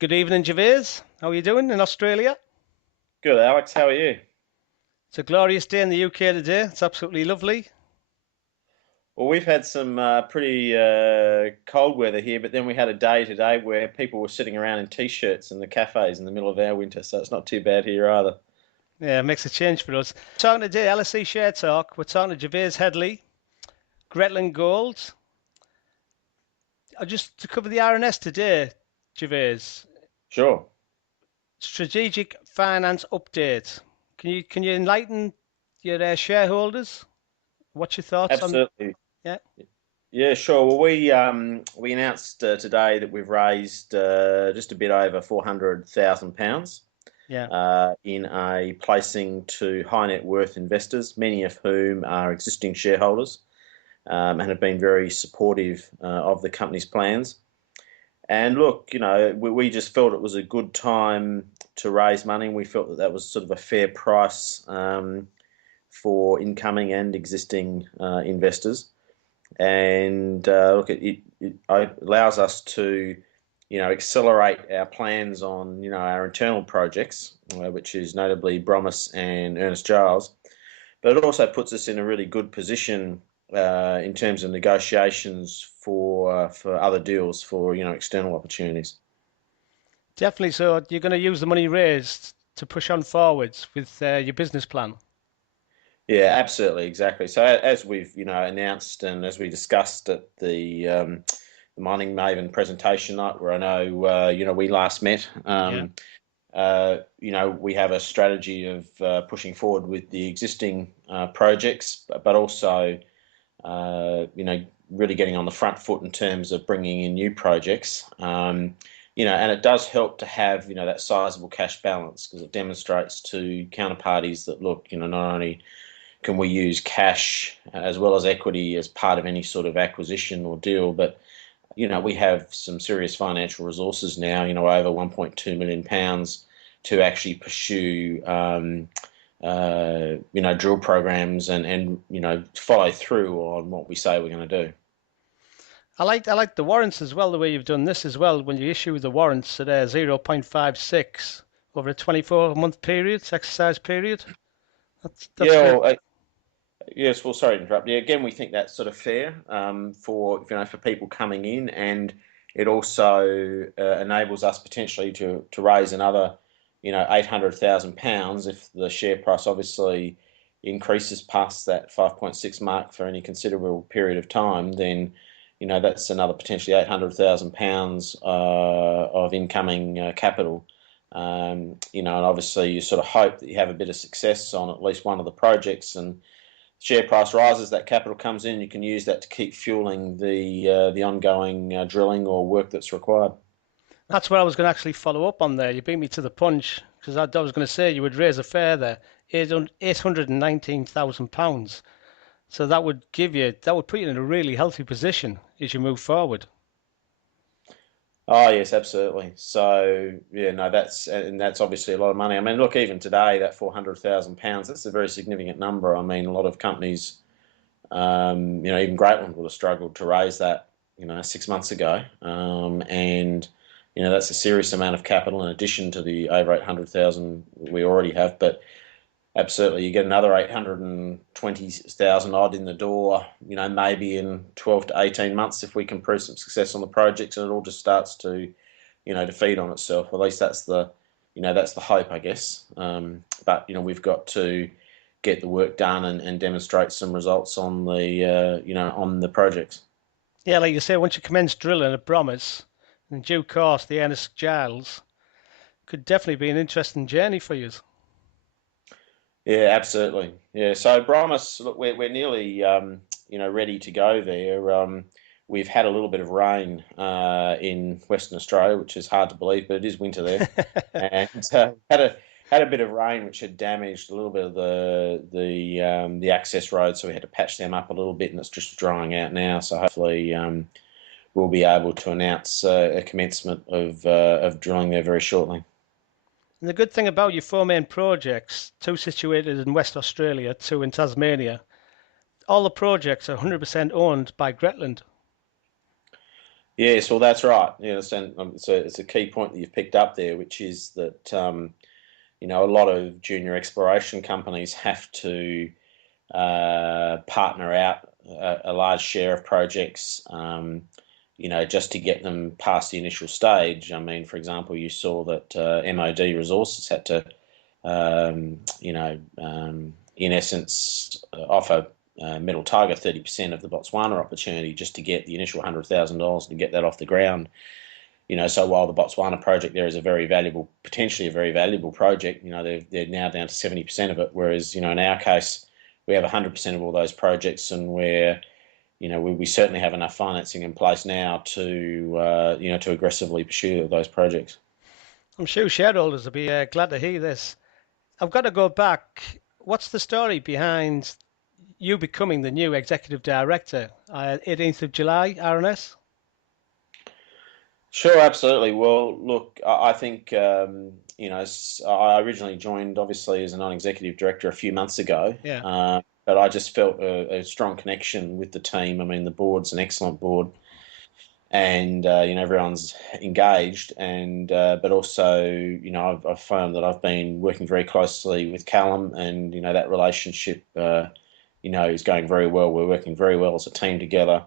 Good evening, Gervaise. How are you doing in Australia? Good, Alex. How are you? It's a glorious day in the UK today. It's absolutely lovely. Well, we've had some pretty cold weather here, but then we had a day today where people were sitting around in t-shirts in the cafes in the middle of our winter, so it's not too bad here either. Yeah, it makes a change for us. Talking today, LSE Share Talk. We're talking to Gervaise Heddle, Greatland Gold. Just to cover the RNS today, Gervais. Sure, Strategic finance update. Can you enlighten your shareholders? What's your thoughts on? absolutely. Yeah, Yeah, sure. Well, we announced today that we've raised just a bit over £400,000 yeah. in a placing to high net worth investors, many of whom are existing shareholders and have been very supportive of the company's plans. And look, we just felt it was a good time to raise money. We felt that that was sort of a fair price for incoming and existing investors. And look, it allows us to, accelerate our plans on, our internal projects, which is notably Bromus and Ernest Giles. But it also puts us in a really good position in terms of negotiations for other deals for external opportunities. Definitely. So you're going to use the money raised to push on forwards with your business plan. Yeah, absolutely, exactly. So as we've announced and as we discussed at the Mining Maven presentation night, where I know we last met, Yeah. we have a strategy of pushing forward with the existing projects, but also really getting on the front foot in terms of bringing in new projects. And it does help to have, that sizable cash balance because it demonstrates to counterparties that, look, not only can we use cash as well as equity as part of any sort of acquisition or deal, but, we have some serious financial resources now, over £1.2 million to actually pursue drill programs and follow through on what we say we're going to do. I like the warrants as well, the way you've done this as well. When you issue the warrants at 0.56 over a 24-month period, exercise period. That's Yeah, good. well, yes. Well, sorry to interrupt. Yeah, again, we think that's sort of fair for for people coming in, and it also enables us potentially to raise another £800,000 if the share price obviously increases past that 5.6 mark for any considerable period of time. Then that's another potentially £800,000 of incoming capital. And obviously you sort of hope that you have a bit of success on at least one of the projects, and share price rises, that capital comes in. You can use that to keep fueling the ongoing drilling or work that's required. That's what I was going to actually follow up on there. You beat me to the punch because I was going to say you would raise a fare there, £819,000. So that would put you in a really healthy position as you move forward. Oh yes, absolutely. So yeah, no, that's obviously a lot of money. I mean, look, even today, that £400,000, that's a very significant number. I mean, a lot of companies, even Greatland would have struggled to raise that, 6 months ago. And that's a serious amount of capital in addition to the over 800,000 we already have. But absolutely, you get another 820,000 odd in the door, maybe in 12 to 18 months if we can prove some success on the projects, and it all just starts to feed on itself. At least that's the hope, I guess. But we've got to get the work done and demonstrate some results on the projects. Yeah, like you say, once you commence drilling at Bromus, in due course, the Ernest Giles could definitely be an interesting journey for you. Yeah, absolutely. Yeah, so Brahmas, look, we're nearly ready to go there. We've had a little bit of rain in Western Australia, which is hard to believe, but it is winter there, and had a bit of rain which had damaged a little bit of the access road, so we had to patch them up a little bit, and it's just drying out now. So hopefully we'll be able to announce a commencement of drilling there very shortly. And the good thing about your four main projects, two situated in West Australia, two in Tasmania, all the projects are 100% owned by Greatland. Yes, well, that's right. You understand? It's a key point that you've picked up there, which is that a lot of junior exploration companies have to partner out a large share of projects, just to get them past the initial stage. I mean, for example, you saw that MOD Resources had to, in essence, offer Metal Tiger 30% of the Botswana opportunity just to get the initial $100,000 to get that off the ground. So while the Botswana project there is potentially a very valuable project, they're now down to 70% of it, whereas, in our case, we have 100% of all those projects, and we certainly have enough financing in place now to aggressively pursue those projects. I'm sure shareholders will be glad to hear this. I've got to go back. What's the story behind you becoming the new executive director? 18th of July, RNS? Sure, absolutely. Well, look, I think I originally joined obviously as a non-executive director a few months ago, Yeah. but I just felt a strong connection with the team. I mean, the board's an excellent board, and everyone's engaged, and but also I've found that I've been working very closely with Callum, and that relationship is going very well. We're working very well as a team together.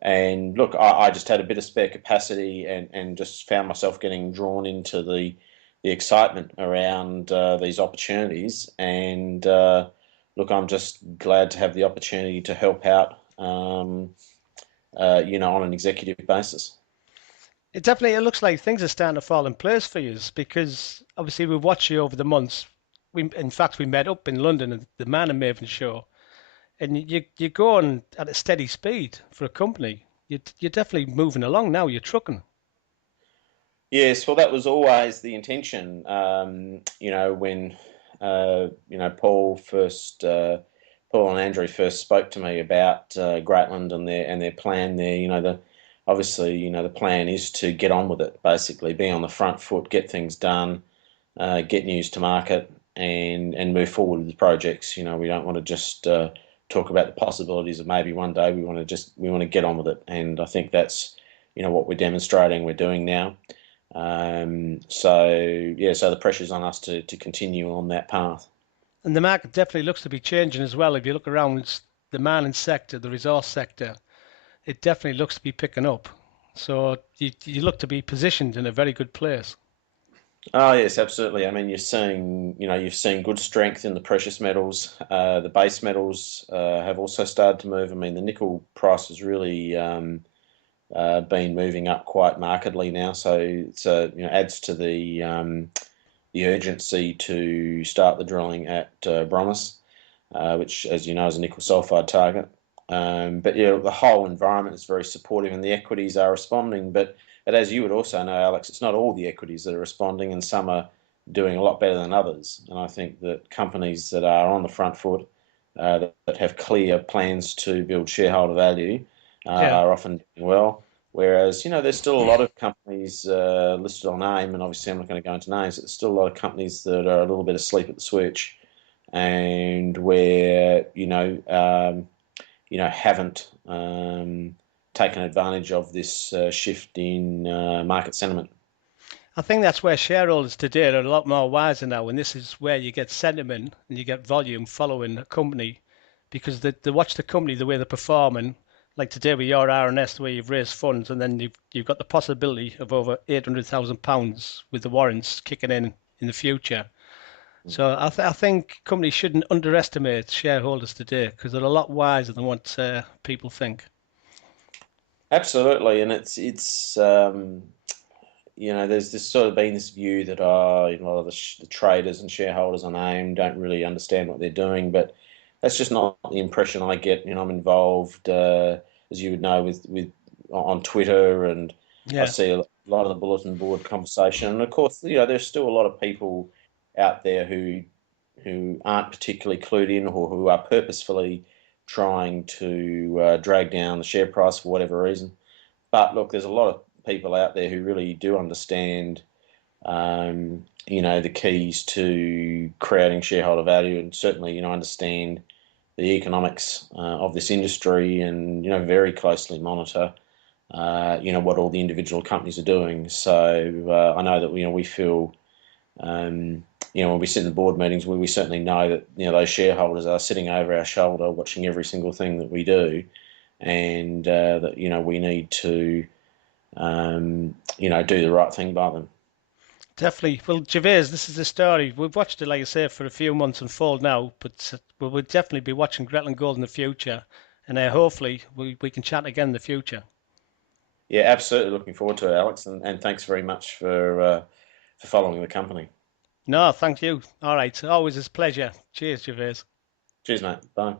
And look, I just had a bit of spare capacity, and just found myself getting drawn into the excitement around these opportunities. And look, I'm just glad to have the opportunity to help out, on an executive basis. It looks like things are starting to fall in place for you because obviously we've watched you over the months. In fact, we met up in London at the Man and Maven show, and you're going at a steady speed for a company. You're definitely moving along now. You're trucking. Yes, well, that was always the intention. When Paul and Andrew first spoke to me about Greatland and their plan there. Obviously, the plan is to get on with it. Basically, be on the front foot, get things done, get news to market, and move forward with the projects. We don't want to just talk about the possibilities of maybe one day. We want to get on with it, and I think that's what we're demonstrating we're doing now. So the pressure's on us to continue on that path. And the market definitely looks to be changing as well. If you look around the mining sector, the resource sector, it definitely looks to be picking up. So you look to be positioned in a very good place. Oh yes, absolutely. I mean, you've seen good strength in the precious metals. The base metals have also started to move. I mean, the nickel price has really been moving up quite markedly now, so it's adds to the urgency to start the drilling at Bromus, which, as you know, is a nickel sulfide target. But yeah, the whole environment is very supportive, and the equities are responding. But as you would also know, Alex, it's not all the equities that are responding, and some are doing a lot better than others. And I think that companies that are on the front foot, that have clear plans to build shareholder value, Yeah. are often doing well. Whereas, there's still a lot of companies listed on AIM, and obviously I'm not going to go into names, but there's still a lot of companies that are a little bit asleep at the switch, and where, haven't taken advantage of this shift in market sentiment. I think that's where shareholders today are a lot more wiser now, and this is where you get sentiment and you get volume following a company because they watch the company the way they're performing. Like today with your RNS, the way you've raised funds, and then you've got the possibility of over £800,000 with the warrants kicking in the future. So I think companies shouldn't underestimate shareholders today because they're a lot wiser than what people think. Absolutely, and there's sort of been this view that a lot of the traders and shareholders on AIM don't really understand what they're doing, but that's just not the impression I get. I'm involved, as you would know, with on Twitter, and I Yeah, see a lot of the bulletin board conversation. And of course, there's still a lot of people out there who aren't particularly clued in, or who are purposefully trying to drag down the share price for whatever reason. But look, there's a lot of people out there who really do understand, the keys to creating shareholder value, and certainly, understand the economics of this industry, and very closely monitor what all the individual companies are doing. So I know that we feel, when we sit in the board meetings, we certainly know that those shareholders are sitting over our shoulder, watching every single thing that we do, and that we need to do the right thing by them. Definitely. Well, Gervais, this is the story. We've watched it, like I say, for a few months unfold now, but we'll definitely be watching Greatland Gold in the future, and hopefully we can chat again in the future. Yeah, absolutely looking forward to it, Alex, and thanks very much for following the company. No, thank you. All right. Always a pleasure. Cheers, Gervais. Cheers, mate. Bye.